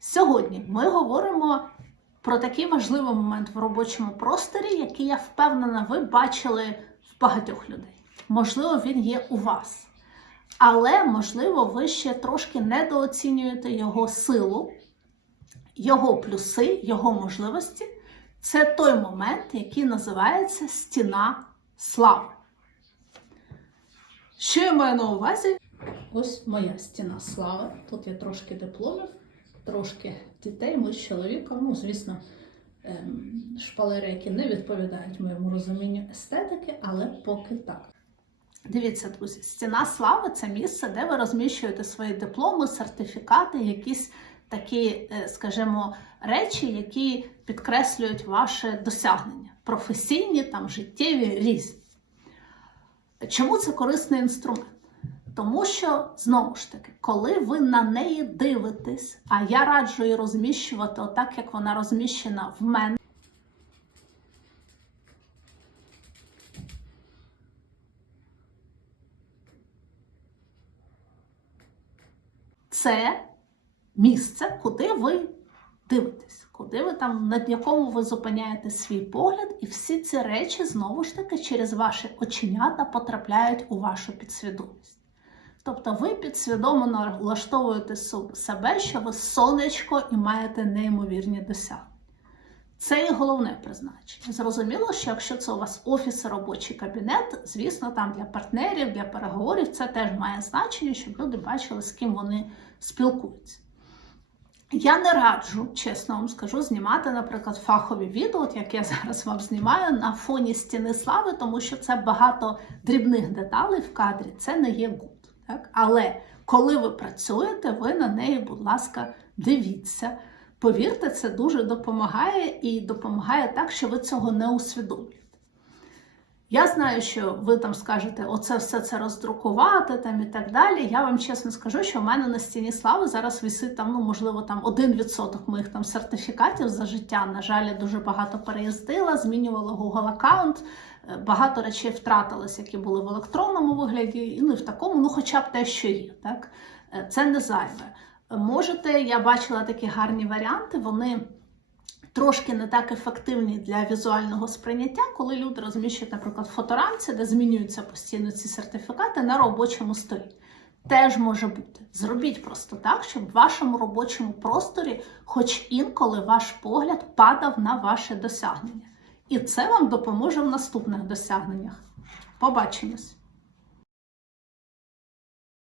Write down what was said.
Сьогодні ми говоримо про такий важливий момент в робочому просторі, який я впевнена, ви бачили в багатьох людей. Можливо, він є у вас. Але, можливо, ви ще трошки недооцінюєте його силу, його плюси, його можливості. Це той момент, який називається стіна слави. Що я маю на увазі? Ось моя стіна слави. Тут є трошки дипломів, трошки дітей, ми з чоловіком. Ну, звісно, ем, шпалери, які не відповідають моєму розумінню естетики, але поки так. Дивіться, друзі, стіна слави це місце, де ви розміщуєте свої дипломи, сертифікати, якісь такі, е, скажімо, речі, які підкреслюють ваше досягнення, професійні, там, життєві, різні. Чому це корисний інструмент? Тому що, знову ж таки, коли ви на неї дивитесь, а я раджу її розміщувати отак, як вона розміщена в мене. Це місце, куди ви дивитесь, куди ви там, над якому ви зупиняєте свій погляд, і всі ці речі знову ж таки через ваші оченята потрапляють у вашу підсвідомість. Тобто ви підсвідомо налаштовуєте себе, що ви сонечко і маєте неймовірні досягнення. Це і головне призначення. Зрозуміло, що якщо це у вас офіс, робочий кабінет, звісно, там для партнерів, для переговорів це теж має значення, щоб люди бачили, з ким вони спілкуються. Я не раджу, чесно вам скажу, знімати, наприклад, фахові відео, як я зараз вам знімаю, на фоні стіни слави, тому що це багато дрібних деталей в кадрі, це не є гуд. Так? Але коли ви працюєте, ви на неї, будь ласка, дивіться. Повірте, це дуже допомагає і допомагає так, що ви цього не усвідомлюєте. Я знаю, що ви там скажете, оце все це роздрукувати там і так далі. Я вам чесно скажу, що в мене на стіні слави зараз висить там, ну, можливо, там 1% моїх там сертифікатів за життя. На жаль, я дуже багато переїздила, змінювала Google аккаунт, багато речей втратилось, які були в електронному вигляді, і і в такому, ну хоча б те, що є. Так? Е, Це не зайве. Можете, я бачила такі гарні варіанти, вони трошки не так ефективні для візуального сприйняття, коли люди розміщують, наприклад, фоторамці, де змінюються постійно ці сертифікати на робочому столі. Теж може бути. Зробіть просто так, щоб в вашому робочому просторі, хоч інколи ваш погляд падав на ваше досягнення. І це вам допоможе в наступних досягненнях. Побачимось!